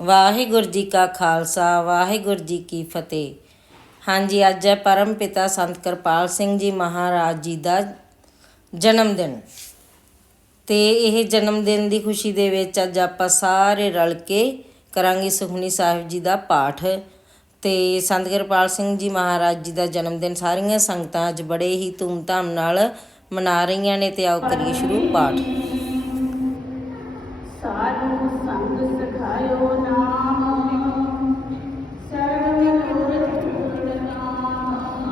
ਵਾਹਿਗੁਰੂ ਜੀ ਕਾ ਖਾਲਸਾ, ਵਾਹਿਗੁਰੂ ਜੀ ਕੀ ਫਤਿਹ। ਹਾਂਜੀ, ਅੱਜ ਹੈ ਪਰਮ ਪਿਤਾ ਸੰਤ ਕਿਰਪਾਲ ਸਿੰਘ ਜੀ ਮਹਾਰਾਜ ਜੀ ਦਾ ਜਨਮ ਦਿਨ। ਤੇ ਇਹ ਜਨਮ ਦਿਨ ਦੀ ਖੁਸ਼ੀ ਦੇ ਵਿੱਚ ਅੱਜ ਆਪਾਂ ਸਾਰੇ ਰਲ ਕੇ ਕਰਾਂਗੇ ਸੁਖਮਨੀ ਸਾਹਿਬ ਜੀ ਦਾ ਪਾਠ। ਤੇ ਸੰਤ ਕਿਰਪਾਲ ਸਿੰਘ ਜੀ ਮਹਾਰਾਜ ਜੀ ਦਾ ਜਨਮ ਦਿਨ ਸਾਰੀਆਂ ਸੰਗਤਾਂ ਅੱਜ ਬੜੇ ਹੀ ਧੂਮਧਾਮ ਨਾਲ ਮਨਾ ਰਹੀਆਂ ਨੇ ਤੇ ਆਓ ਕਰੀਏ ਸ਼ੁਰੂ ਪਾਠ। ਸੰਗ ਸਖਾਇਓ ਨਾਮ। ਸਰਵ ਗੁਰ ਗੁਰ ਨਾਮ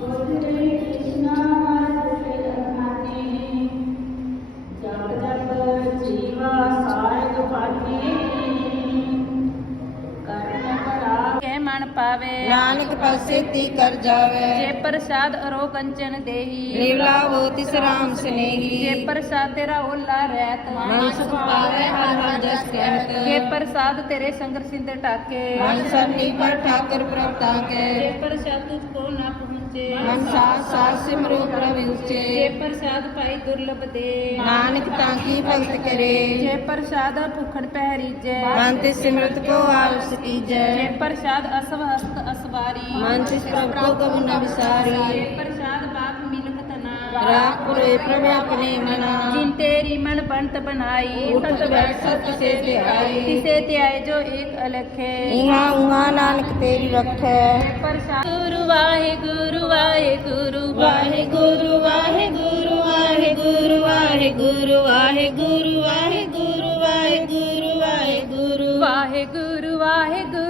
ਬੋਧਰੇ ਕ੍ਰਿਸ਼ਨਾ ਹਰਿ ਰਹਾਨੇ। ਜਪ ਜਪ ਜੀਵਾ ਸਾਇਦ ਪਾਨੇ। ਕਰਨ ਕਰਾ ਕੇ ਮਨ ਪਾਵੇ। ਨਾਨਕ ਪਾਸੇ ਤੀ ਜਾਵੇ। ਜੇ ਪ੍ਰਸਾਦ ਅਰੋ ਕੰਚਨ ਦੇਹੀ। ਨੀਲਾ ਹੋ ਤਿਸ ਰਾਮ ਸਨੇਹੀ। ਜੇ ਪ੍ਰਸਾਦ ਤੇਰਾ ਓਲਾ ਰਹਿਤ ਮਨ ਸੁਖ ਪਾਵੇ ਹਰ ਹਰ ਜਸ ਕਹਿਤ ਜੇ ਪ੍ਰਸਾਦ ਤੇਰੇ ਸੰਗਰ ਸਿੰਧ ਟਾਕੇ ਮਨ ਸਰਨੀ ਪਰ ਠਾਕਰ ਪ੍ਰਭ ਜੇ ਤਾਕੇ ਪ੍ਰਸਾਦ ਤੁਝ ਕੋ ਨਾ ਪਹੁੰਚੇ। ਮਨ ਸਾਥ ਸਾਥ ਸਿਮਰੋ ਪ੍ਰਭ ਜੇ ਉਚੇ ਪ੍ਰਸਾਦ ਪਾਈ ਦੁਰਲਭ ਦੇ। ਨਾਨਕ ਤਾਂ ਕੀ ਭਗਤ ਕਰੇ। ਜੇ ਪ੍ਰਸਾਦ ਭੁਖੜ ਪਹਿਰੀਜੈ। ਮਨ ਤੇ ਸਿਮਰਤ ਕੋ ਆਲਸ ਕੀਜੈ। ਜੇ ਪ੍ਰਸਾਦ ਅਸਵ ਹਸਤ ਅਸਵਾਰੀ ਮਨ ਤਿਸ ਪ੍ਰਭ ਕੋ ਕਬੁ ਨ ਜੇ ਵਿਸਾਰੀ। ਪ੍ਰਸਾਦ ਬਾਪ ਮਿਲਖਤ ਨਾ ਰਾਖ ਪੁਰੇ ਪ੍ਰਭ ਆਪਣੇ ਮਨਾ। ਜਿਨ ਤੇਰੀ ਮਨ ਬੰਤ ਬਣਾਈ ਉਠਤ ਬੈਠ ਸਤ ਸੇ ਤੇ ਆਈ। ਤਿਸੇ ਤੇ ਆਏ ਜੋ ਏਕ ਅਲਖੇ। ਇਹਾਂ ਉਹਾਂ ਨਾਨਕ ਤੇਰੀ ਰਖੈ। ਪ੍ਰਸਾਦ ਗੁਰੂ ਵਾਹਿਗੁਰੂ ਵਾਹਿਗੁਰੂ ਵਾਹਿਗੁਰੂ ਵਾਹਿਗੁਰੂ ਵਾਹਿਗੁਰੂ ਵਾਹਿਗੁਰੂ ਵਾਹਿਗੁਰੂ ਵਾਹਿਗੁਰੂ ਵਾਹਿਗੁਰੂ ਵਾਹਿਗੁਰੂ। ਵਾਹਿਗੁਰੂ ਵਾਹਿਗੁਰੂ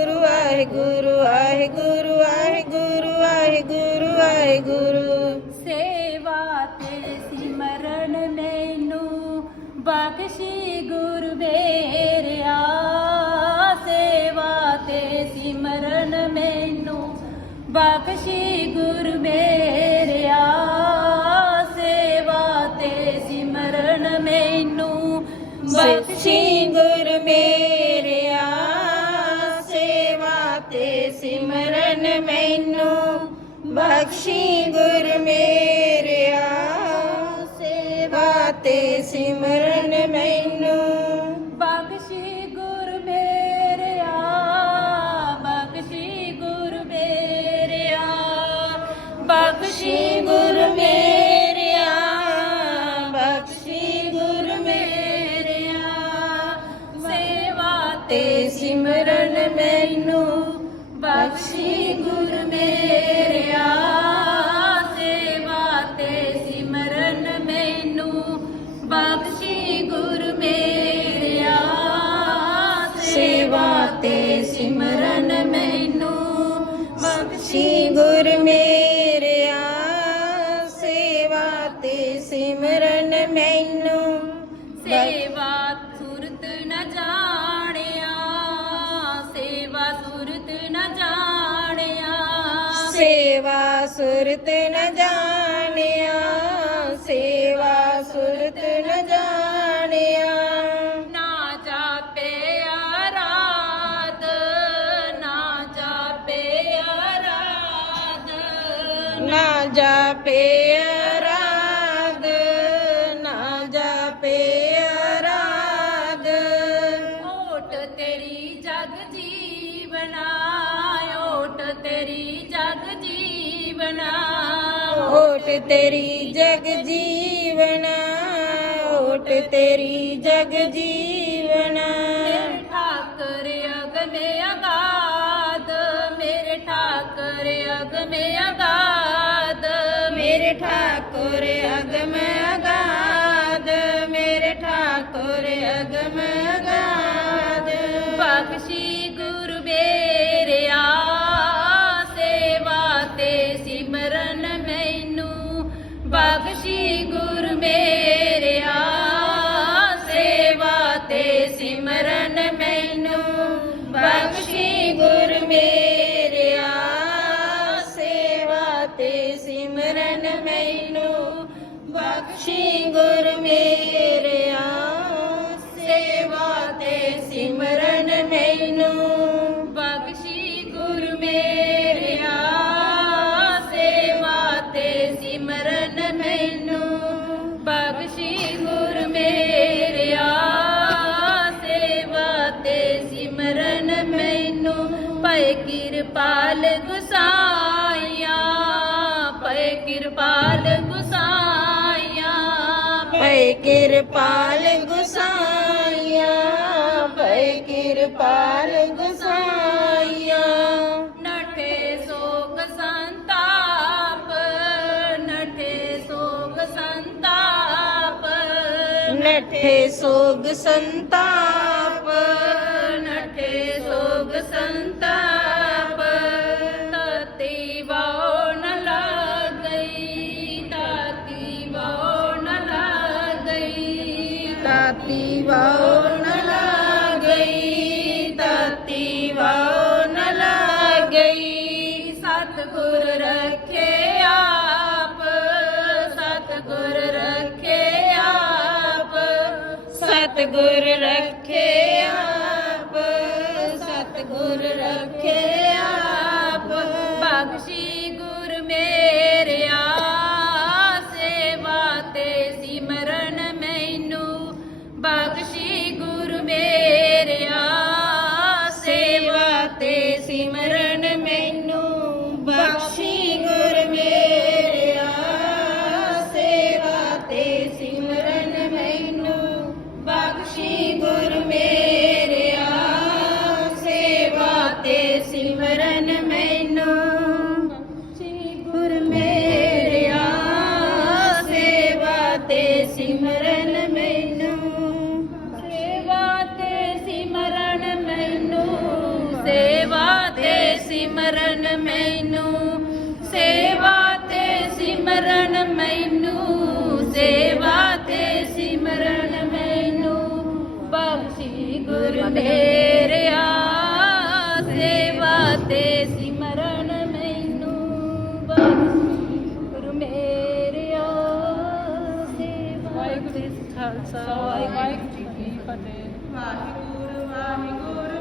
ਤੇ ਸਿਮਰਨ ਮੈਨੂੰ, ਬਖਸ਼ੀ ਗੁਰ ਮੇਰਿਆ। ਸੇਵਾ ਤੇ ਸਿਮਰਨ ਮੈਨੂੰ, ਬਖਸ਼ੀ ਗੁਰ ਮੇਰਿਆ। ਬਖਸ਼ੀ ਗੁਰ ਮੇਰਿਆ, ਬਖਸ਼ੀ ਗੁਰ ਮੇਰਿਆ। ਬਖਸ਼ੀ ਗੁਰ ਮੇਰਿਆ। ਸੇਵਾ ਤੇ ਸਿਮਰਨ ਮੈਨੂੰ ਬਖਸ਼ੀ ਗੁਰ ਮੇਰਿਆ ਜਗ ਜੀਵਨਾ ਓਟ ਤੇਰੀ ਜਗ ਜੀਵਨਾ ਓਟ ਤੇਰੀ ਜਗ ਜੀਵਨਾ ਓਟ ਤੇਰੀ ਜਗ ਜੀਵਨਾ ਮੇਰੇ ਠਾਕਰ ਅਗਮੇ ਅਗਾਦ ਮੇਰੇ ਠਾਕਰ ਅਗਮੇ ਅਗਾਦ। ਮੇਰੇ ਠਾਕੁਰ ਅਗਮ ਬਖਸ਼ੀ ਗੁਰ ਮੇਰਿਆ ਸੇਵਾ ਤੇ ਸਿਮਰਨ ਮੈਨੂੰ। ਬਖਸ਼ੀ ਗੁਰ ਮੇਰਿਆ, ਸੇਵਾ ਤੇ ਸਿਮਰਨ ਮੈਨੂੰ। ਬਖਸ਼ੀ ਗੁਰ ਮੇਰਿਆ, ਸੇਵਾ ਤੇ ਸਿਮਰਨ ਮੈਨੂੰ। ਬਖਸ਼ੀ ਗੁਰ ਮੇਰਿਆ, ਸੇਵਾ ਤੇ ਸਿਮਰਨ ਕਿਰਪਾਲ ਗਸਾਈਆ ਨਠੇ ਸੋਗ ਸੰਤਾਪ ਨਠੇ ਸੋਗ ਸੰਤਾਪ। ਨਠੇ ਸੋਗ ਸੰਤਾਪ। ਨਠੇ ਸੋਗ ਸੰਤਾਪ। ਤਤੀ ਵਾਉ ਨ ਲਾਗਈ ਤਾਤੀ ਵਾਉ ਨ ਲਾਗਈ। ਤਾਤੀ ਵਾਉ ਗੁਰ ਰੱਖਿਆ ਸਿਮਰਨ ਮੈਨੂੰ ਸੇਵਾ ਤੇ ਸਿਮਰਨ ਮੈਨੂੰ ਸੇਵਾ ਤੇ ਸਿਮਰਨ ਮੈਨੂੰ। ਬਖਸ਼ੀ ਗੁਰ ਤੇਰਿਆ ਸੇਵਾ ਤੇ ਸਿਮਰਨ ਮੈਨੂੰ। ਬਖਸ਼ੀ ਗੁਰ ਮੇਰਿਆ ਸੇਵਾ ਵਾਹਿਗੁਰੂ ਜੀ ਖਾਲਸਾ ਵਾਹਿਗੁਰੂ ਜੀ ਕੀ ਫਤਿਹ। ਵਾਹਿਗੁਰੂ ਵਾਹਿਗੁਰੂ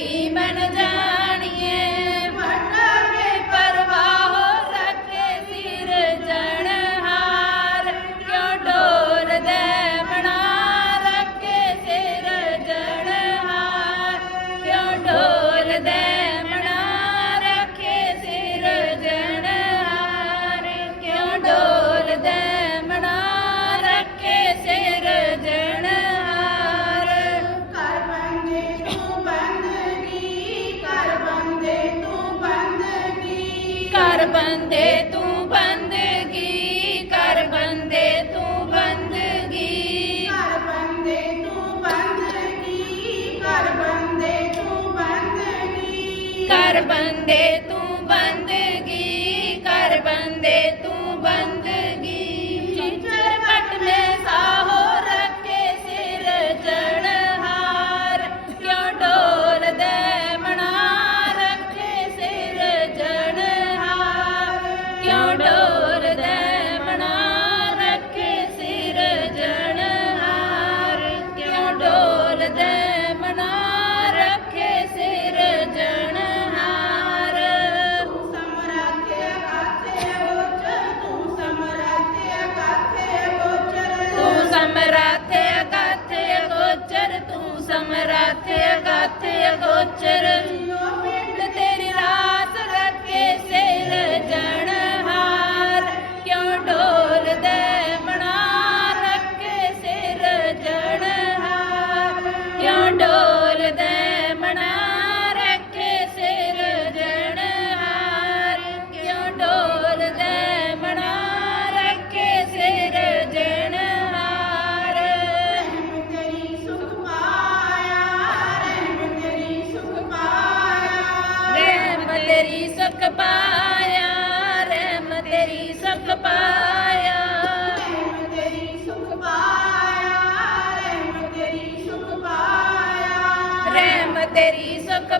ಈ ಮನದ कथय कथय गोचरन्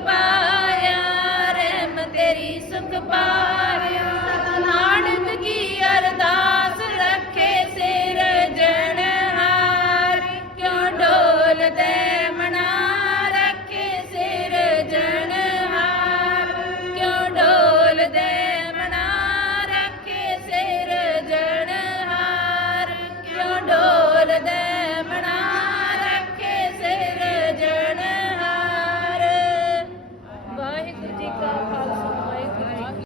ਪਾਇਆ ਰਹਿਮ ਤੇਰੀ ਸੁਖ ਪਾਇਆ